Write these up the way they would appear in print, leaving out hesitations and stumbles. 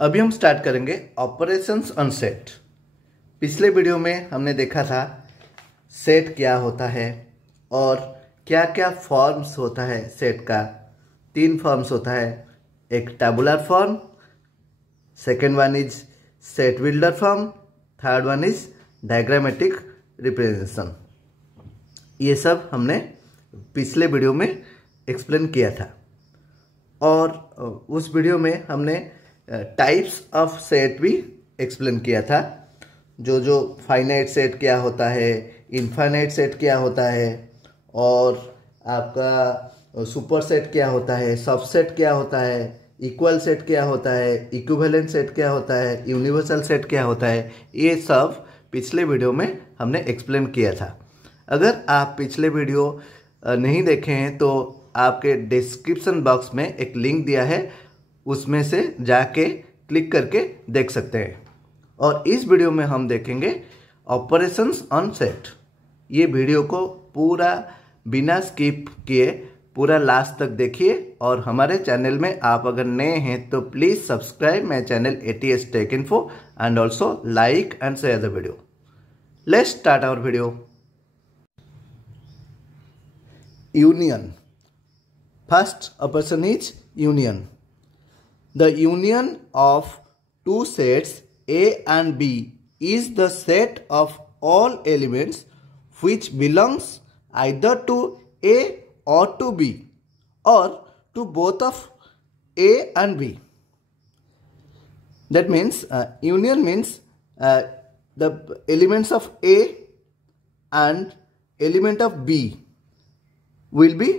अभी हम स्टार्ट करेंगे ऑपरेशंस ऑन सेट। पिछले वीडियो में हमने देखा था सेट क्या होता है और क्या क्या फॉर्म्स होता है सेट का। 3 फॉर्म्स होता है, एक tabular form, second one is set builder form, third one is diagrammatic representation. ये सब हमने पिछले वीडियो में एक्सप्लेन किया था और उस वीडियो में हमने टाइप्स ऑफ सेट भी एक्सप्लेन किया था। जो फाइनाइट सेट क्या होता है, इनफाइनाइट सेट क्या होता है और आपका सुपर सेट क्या होता है, सबसेट क्या होता है, इक्वल सेट क्या होता है, इक्विवेलेंट सेट क्या होता है, यूनिवर्सल सेट क्या होता है। ये सब पिछले वीडियो में हमने एक्सप्लेन किया था। अगर आप पिछले वीडियो नहीं देखे हैं तो आपके डिस्क्रिप्शन बॉक्स में एक लिंक दिया है, उसमें से जाके क्लिक करके देख सकते हैं। और इस वीडियो में हम देखेंगे ऑपरेशंस ऑन सेट। ये वीडियो को पूरा बिना स्किप किए पूरा लास्ट तक देखिए और हमारे चैनल में आप अगर नए हैं तो please subscribe my channel ATS Tech Info and also like and share the video. Let's start our video. Union. First operation is union. The union of two sets A and B is the set of all elements which belongs either to A or to B or to both of A and B. That means union means the elements of A and element of B will be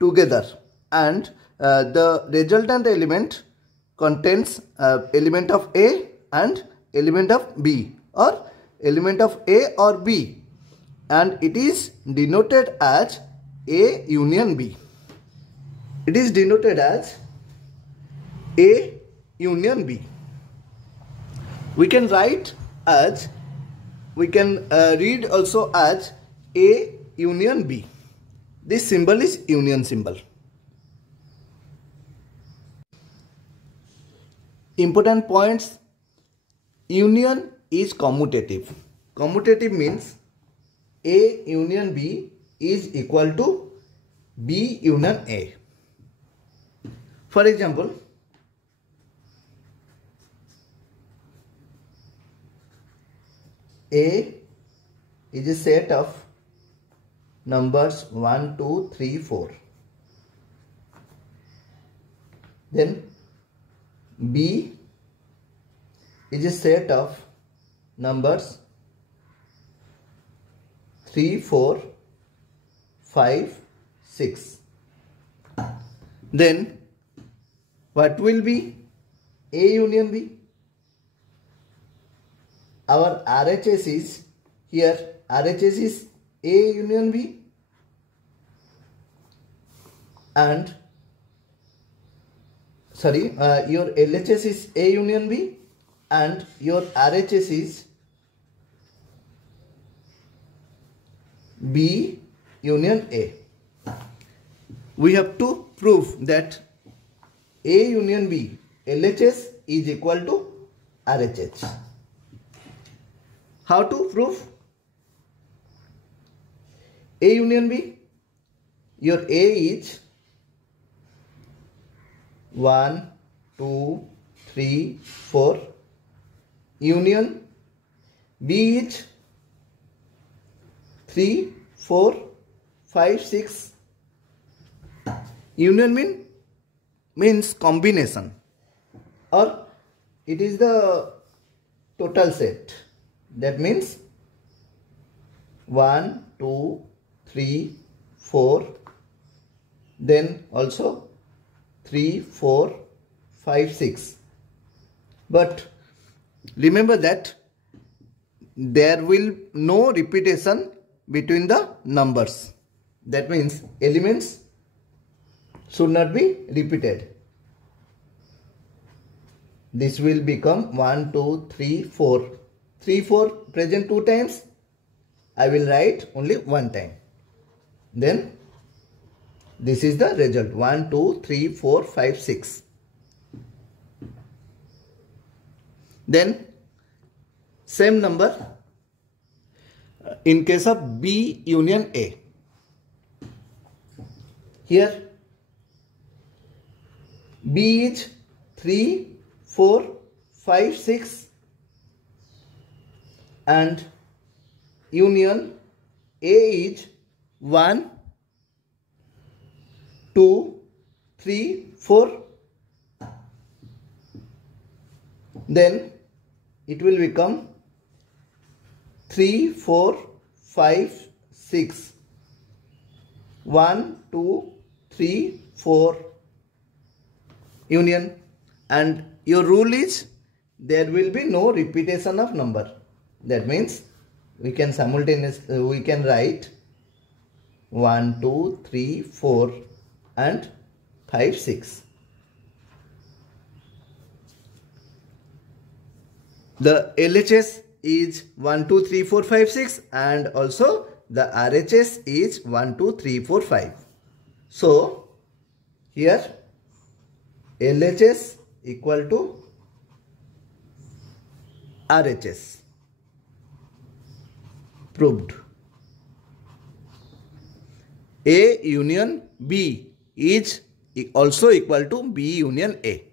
together and the resultant element contains element of A and element of B or element of A or B, and it is denoted as A union B. It is denoted as A union B. We can write as, we can read also as A union B. This symbol is union symbol. Important points. Union is commutative. Commutative means A union B is equal to B union A. For example, A is a set of numbers 1, 2, 3, 4. Then B is a set of numbers 3, 4, 5, 6. Then what will be A union B? Our RHS is here. RHS is A union B and your LHS is A union B and your RHS is B union A. We have to prove that A union B LHS is equal to RHS. How to prove A union B? Your A is 1, 2, 3, 4. Union B is 3, 4, 5, 6. Union means combination or it is the total set. That means 1, 2, 3, 4. Then also 3, 4, 5, 6. But remember that there will no repetition between the numbers. That means elements should not be repeated. This will become 1, 2, 3, 4. 3, 4 present 2 times. I will write only 1 time. Then this is the result 1, 2, 3, 4, 5, 6. Then same number in case of B union A. Here B is 3, 4, 5, 6 and union A is 1, 2, 3, 4. Then it will become 3, 4, 5, 6. 1, 2, 3, 4 union, and your rule is there will be no repetition of number. That means we can write 1, 2, 3, 4 and 5, 6. The LHS is 1, 2, 3, 4, 5, 6 and also the RHS is 1, 2, 3, 4, 5. So here LHS equal to RHS. Proved. A union B is also equal to B union A.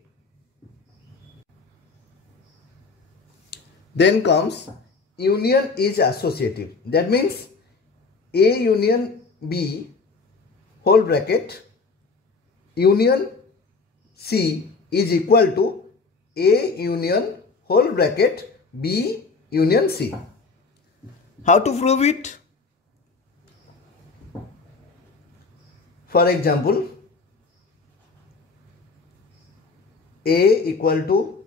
Then comes union is associative. That means A union B whole bracket union C is equal to A union whole bracket B union C. How to prove it? For example, A equal to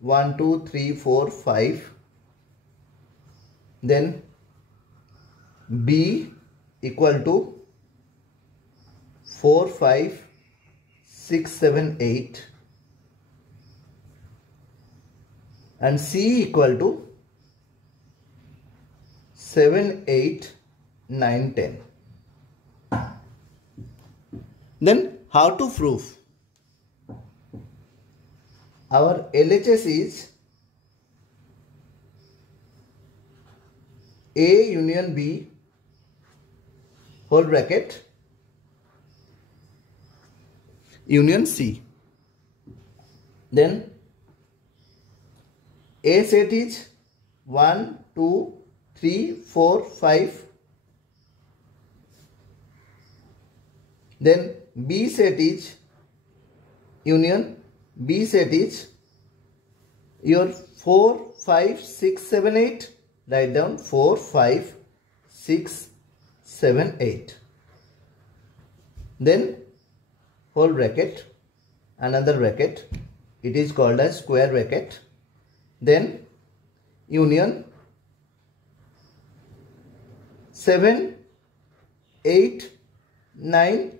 1, 2, 3, 4, 5. Then B equal to 4, 5, 6, 7, 8. And C equal to 7, 8, 9, 10. Then how to prove? Our LHS is A union B whole bracket union C. Then A set is 1, 2, 3, 4, 5. Then B set is union B set is your 4, 5, 6, 7, 8. Write down 4, 5, 6, 7, 8. Then whole bracket, another bracket. It is called as square bracket. Then union 7, 8, 9,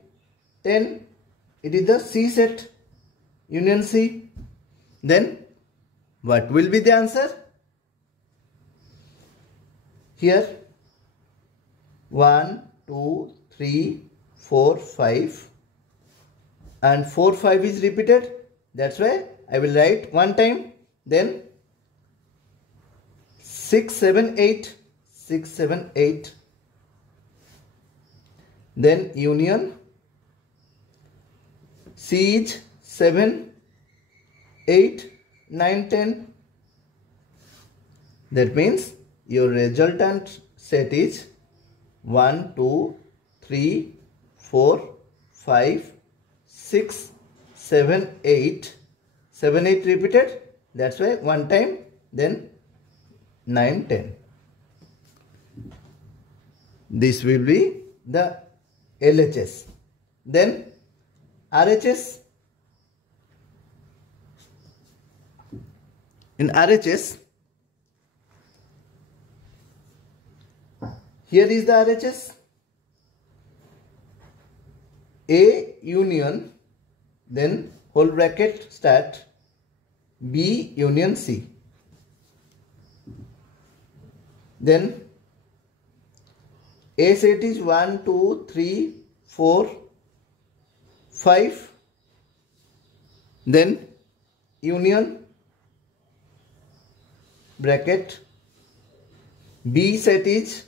10. It is the C set. Union C. Then what will be the answer? Here 1, 2, 3, 4, 5 and 4, 5 is repeated. That's why I will write one time. Then 6, 7, 8. 6, 7, 8. Then union C is 7, 8, 9, 10. That means your resultant set is 1, 2, 3, 4, 5, 6, 7, 8. 7, 8 repeated. That's why one time. Then 9, 10. This will be the LHS. Then RHS. In RHS, here is the RHS. A union, then whole bracket start B union C. Then A set is 1, 2, 3, 4, 5. Then union bracket, B set is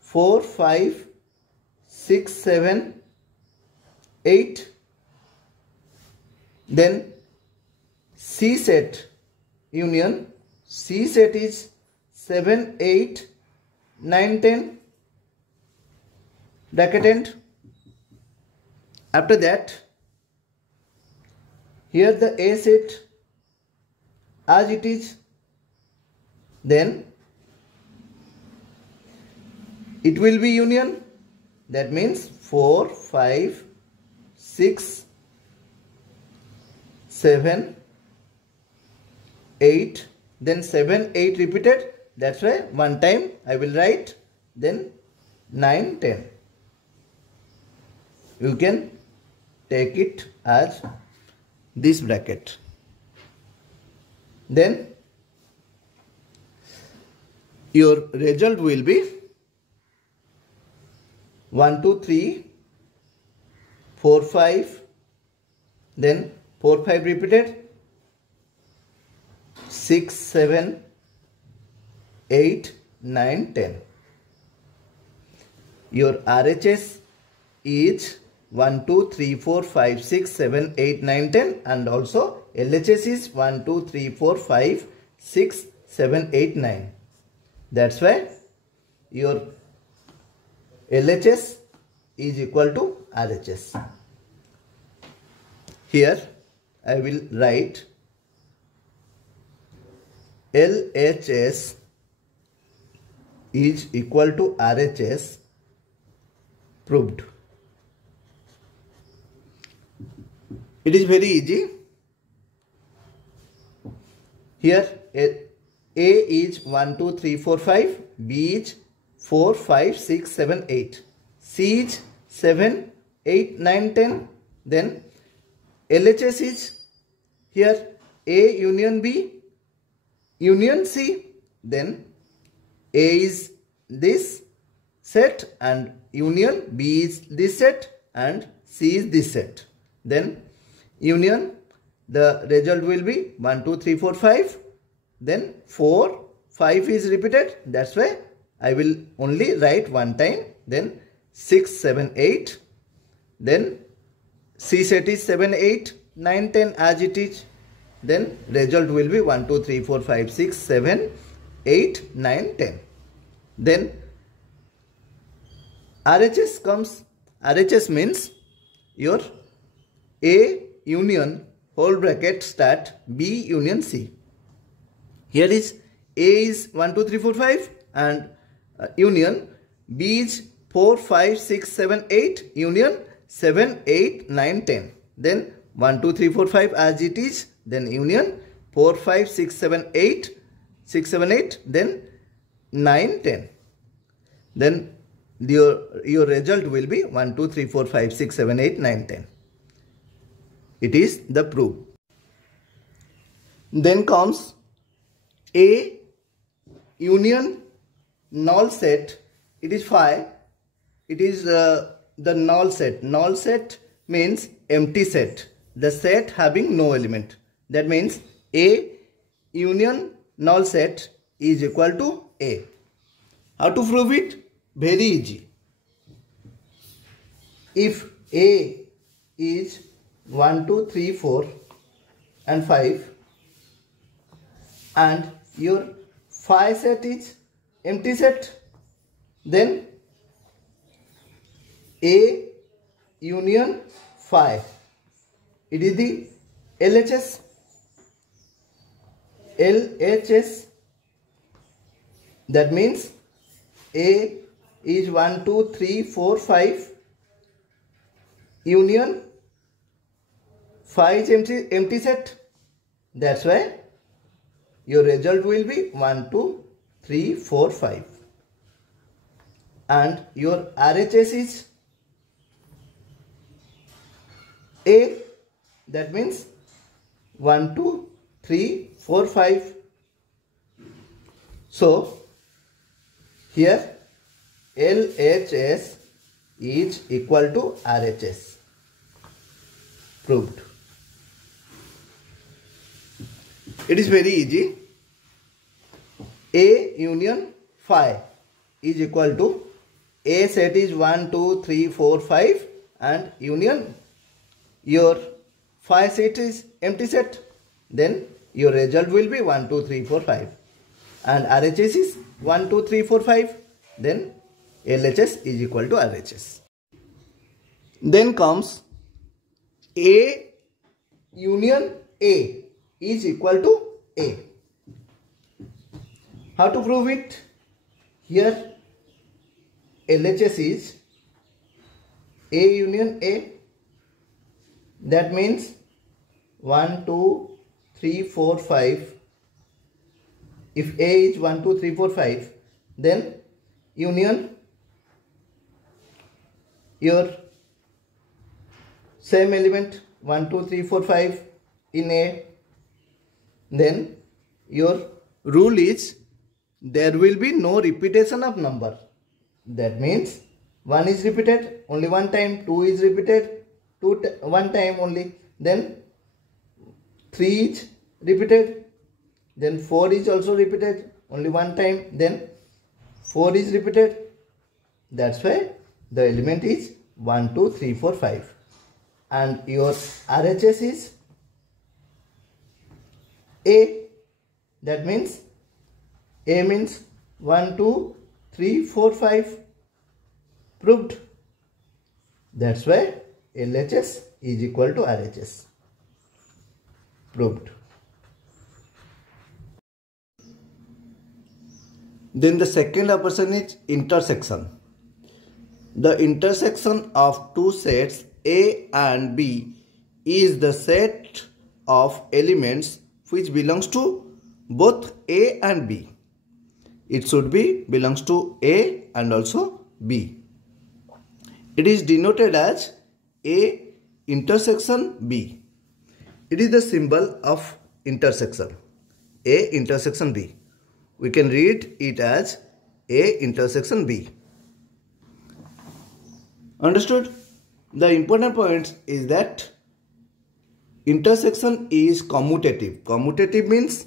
4, 5, 6, 7, 8. Then C set union, C set is 7, 8, 9, 10. Bracket end. After that, here the A set as it is, then it will be union, that means 4, 5, 6, 7, 8, then 7, 8 repeated, that's why one time I will write, then 9, 10. You can take it as this bracket. Then your result will be 1, 2, 3, 4, 5, then 4, 5 repeated, 6, 7, 8, 9, 10. Your RHS is 1, 2, 3, 4, 5, 6, 7, 8, 9, 10, and also LHS is 1, 2, 3, 4, 5, 6, 7, 8, 9. That's why your LHS is equal to RHS. Here I will write LHS is equal to RHS proved. It is very easy. Here A is 1, 2, 3, 4, 5, B is 4, 5, 6, 7, 8, C is 7, 8, 9, 10. Then LHS is here A union B union C. Then A is this set and union B is this set and C is this set. Then union, the result will be 1, 2, 3, 4, 5. Then 4, 5 is repeated. That's why I will only write one time. Then 6, 7, 8. Then C set is 7, 8, 9, 10 as it is. Then result will be 1, 2, 3, 4, 5, 6, 7, 8, 9, 10. Then RHS comes. RHS means your A union whole bracket start B union C. Here is A is 1, 2, 3, 4, 5 and union B is 4, 5, 6, 7, 8 union 7, 8, 9, 10. Then 1, 2, 3, 4, 5 as it is. Then union 4, 5, 6, 7, 8, 6, 7, 8. Then 9, 10. Then your result will be 1, 2, 3, 4, 5, 6, 7, 8, 9, 10. It is the proof. Then comes A union null set. It is phi. It is the null set. Null set means empty set. The set having no element. That means A union null set is equal to A. How to prove it? Very easy. If A is 1, 2, 3, 4 and 5 and your phi set is empty set, then A union phi, it is the LHS. LHS, that means A is 1, 2, 3, 4, 5 union phi is empty set. That's why your result will be 1, 2, 3, 4, 5. And your RHS is A. That means 1, 2, 3, 4, 5. So here LHS is equal to RHS. Proved. It is very easy. A union phi is equal to A set is 1, 2, 3, 4, 5 and union your phi set is empty set. Then your result will be 1, 2, 3, 4, 5 and RHS is 1, 2, 3, 4, 5. Then LHS is equal to RHS. Then comes A union A is equal to A. How to prove it? Here LHS is A union A. That means 1, 2, 3, 4, 5. If A is 1, 2, 3, 4, 5, then union your same element 1, 2, 3, 4, 5 in A. Then your rule is there will be no repetition of number. That means 1 is repeated only one time, 2 is repeated one time only, then 3 is repeated, then 4 is also repeated only one time, then 4 is repeated. That's why the element is 1, 2, 3, 4, 5 and your RHS is A. That means A means 1, 2, 3, 4, 5. Proved. That's why LHS is equal to RHS. Proved. Then the second operation is intersection. The intersection of two sets A and B is the set of elements which belongs to both A and B. It should be belongs to A and also B. It is denoted as A intersection B. It is the symbol of intersection. A intersection B. We can read it as A intersection B. Understood? The important point is that intersection is commutative. Commutative means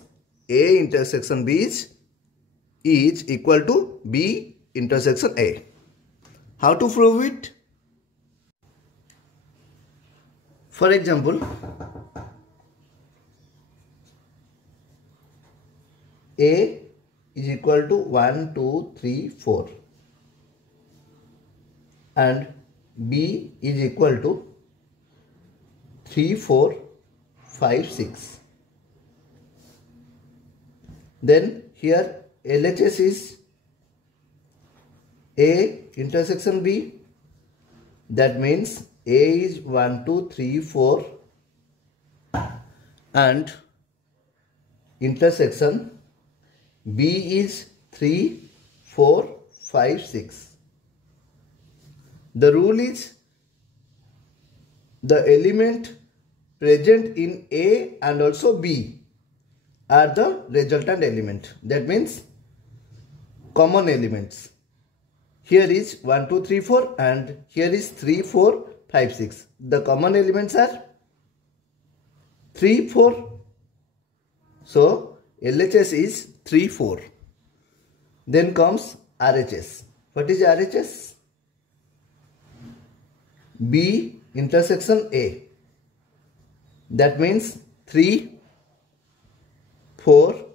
A intersection B is equal to B intersection A. How to prove it? For example, A is equal to 1, 2, 3, 4 and B is equal to 3, 4, 5, 6. Then here LHS is A intersection B. That means A is 1, 2, 3, 4 and intersection B is 3, 4, 5, 6. The rule is the element present in A and also B are the resultant element. That means common elements. Here is 1, 2, 3, 4 and here is 3, 4, 5, 6. The common elements are 3, 4. So LHS is 3, 4. Then comes RHS. What is RHS? B intersection A. That means 3, 4,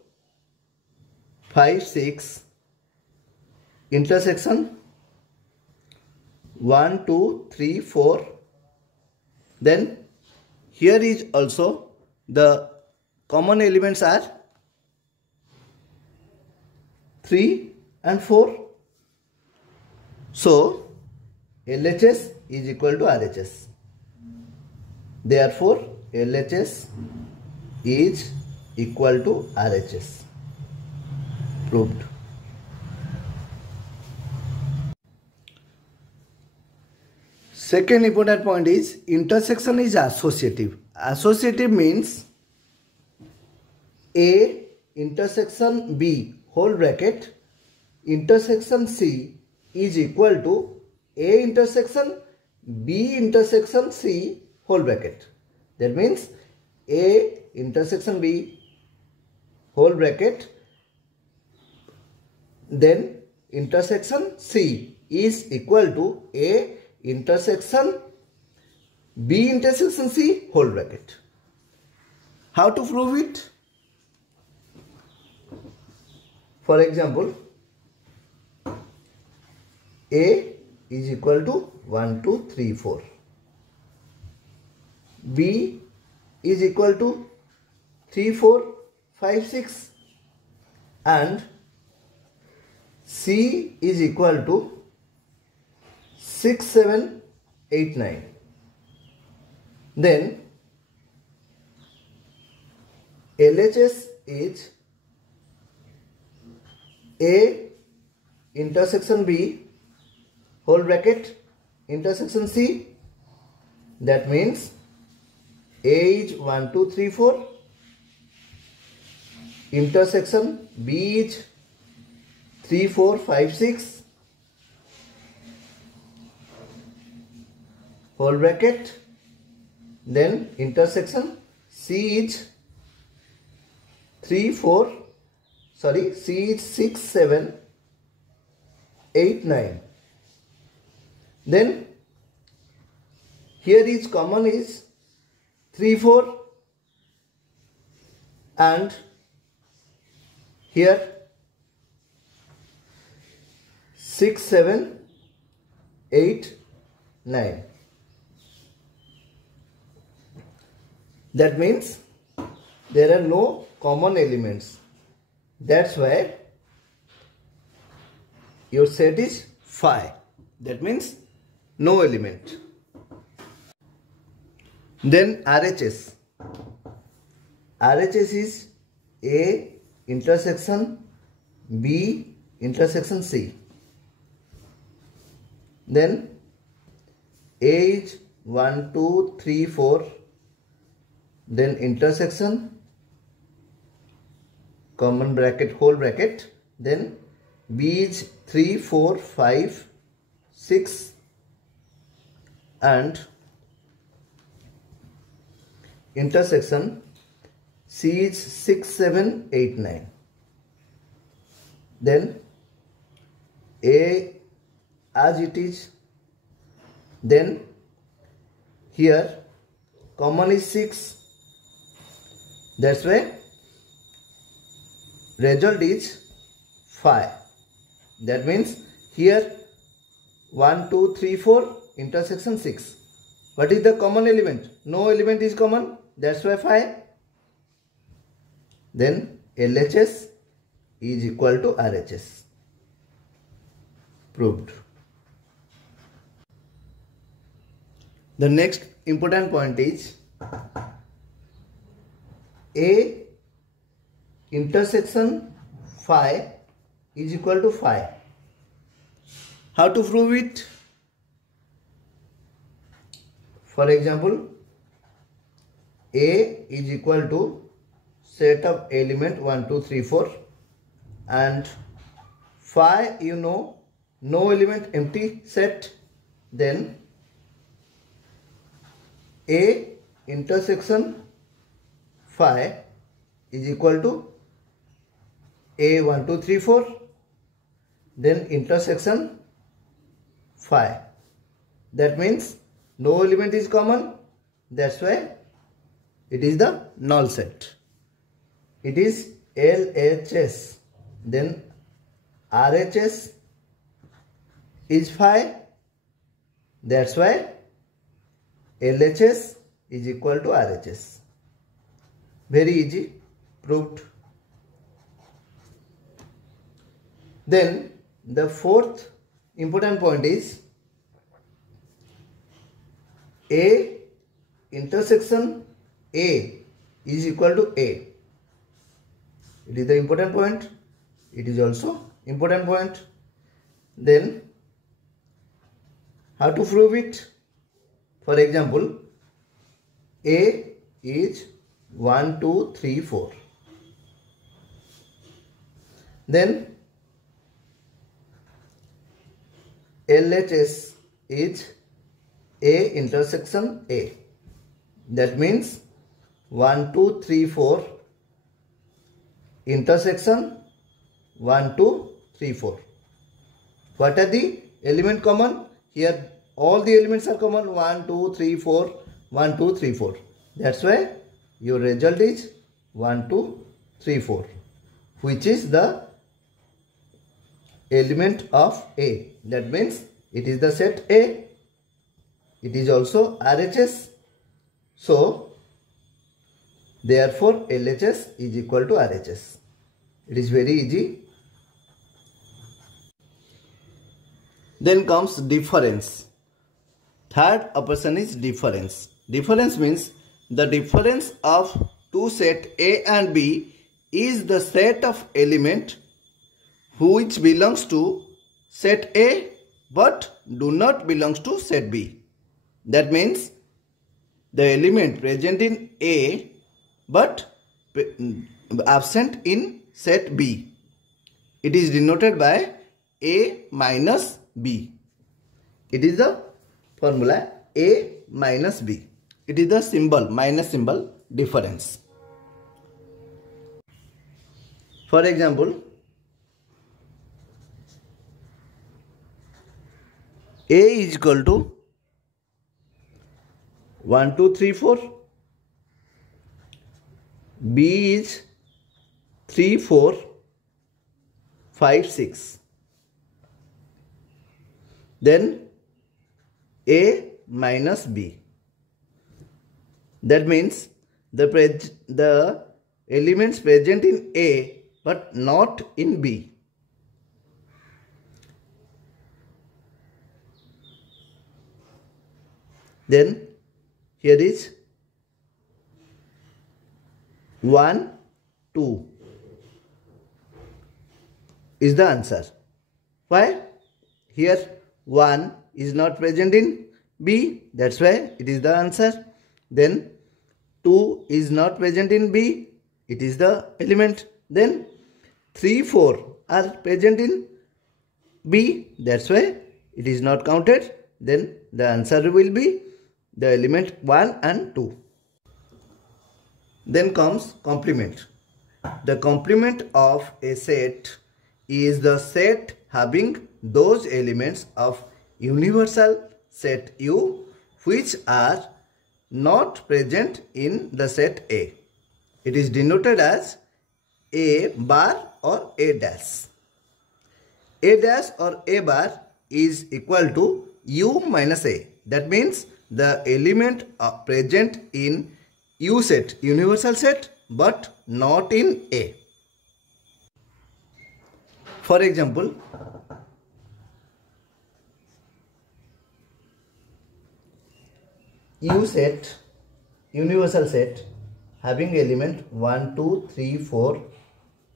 5, 6 intersection 1, 2, 3, 4. Then here is also the common elements are 3 and 4. So LHS is equal to RHS. Therefore LHS is equal to RHS. Proved. Second important point is intersection is associative. Associative means A intersection B whole bracket intersection C is equal to A intersection B intersection C whole bracket. That means A intersection B whole bracket then intersection C is equal to A intersection B intersection C whole bracket. How to prove it? For example, A is equal to 1, 2, 3, 4. B is equal to 3, 4, 5, 6. And C is equal to 6, 7, 8, 9. Then LHS is A intersection B whole bracket intersection C. That means A is 1, 2, 3, 4. Intersection B is 3, 4, 5, 6. Whole bracket. Then intersection C is 6, 7, 8, 9. Then here is common is 3, 4 and here 6, 7, 8, 9. That means there are no common elements. That's why your set is phi. That means no element. Then RHS. RHS is A intersection B intersection C. Then A is 1, 2, 3, 4. Then intersection common bracket whole bracket. Then B is 3, 4, 5, 6 and intersection C is 6, 7, 8, 9. Then A as it is. Then here common is 6. That's why result is phi. That means here 1, 2, 3, 4 intersection 6. What is the common element? No element is common. That's why phi. Then LHS is equal to RHS. Proved. The next important point is A intersection phi is equal to phi. How to prove it? For example, A is equal to set of element 1, 2, 3, 4 and phi you know no element empty set. Then A intersection phi is equal to A 1, 2, 3, 4. Then intersection phi. That means no element is common. That's why it is the null set. It is LHS. Then RHS is phi. That's why LHS is equal to RHS. Very easy. Proved. Then the fourth important point is A intersection A is equal to A. It is the important point. It is also important point. Then how to prove it? For example, A is 1, 2, 3, 4. Then LHS is A intersection A. That means 1, 2, 3, 4 intersection 1, 2, 3, 4. What are the element common? Here all the elements are common. 1, 2, 3, 4. 1, 2, 3, 4. That's why your result is 1, 2, 3, 4. Which is the element of A. That means it is the set A. It is also RHS. So therefore LHS is equal to RHS. It is very easy. Then comes difference. Third operation is difference. Difference means the difference of two set A and B is the set of element which belongs to set A but do not belongs to set B. That means the element present in A but absent in set B. It is denoted by A minus B. It is the formula A minus B. It is the symbol, minus symbol, difference. For example, A is equal to 1, 2, 3, 4. B is 3, 4, 5, 6. Then A minus B. That means the elements present in A but not in B. Then here is 1, 2 is the answer. Why? Here 1 is not present in B, that's why it is the answer. Then 2 is not present in B, it is the element. Then 3, 4 are present in B, that's why it is not counted. Then the answer will be the element 1 and 2. Then comes complement. The complement of a set is the set having those elements of universal set U which are not present in the set A. It is denoted as A bar or A dash. A dash or A bar is equal to U minus A. That means the element present in U set, universal set, but not in A. For example, U set, universal set, having element 1, 2, 3, 4,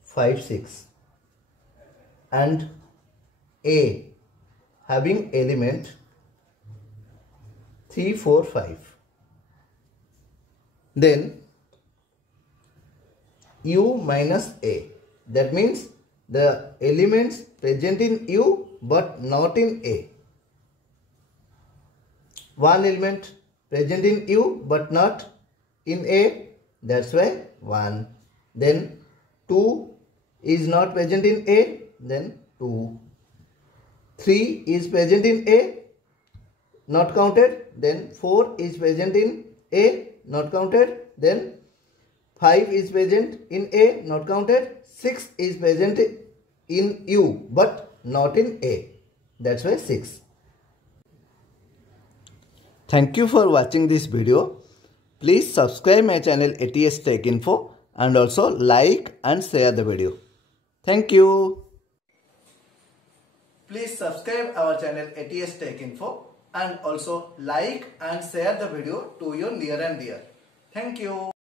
5, 6, and A having element 3, 4, 5. Then U minus A. That means the elements present in U but not in A. One element present in U but not in A, that's why 1. Then 2 is not present in A, then 2. 3 is present in A, not counted. Then 4 is present in A, not counted. Then 5 is present in A, not counted. 6 is present in U but not in A, that's why 6. Thank you for watching this video. Please subscribe my channel ATS Tech Info and also like and share the video. Thank you. Please subscribe our channel ATS Tech Info and also like and share the video to your near and dear. Thank you.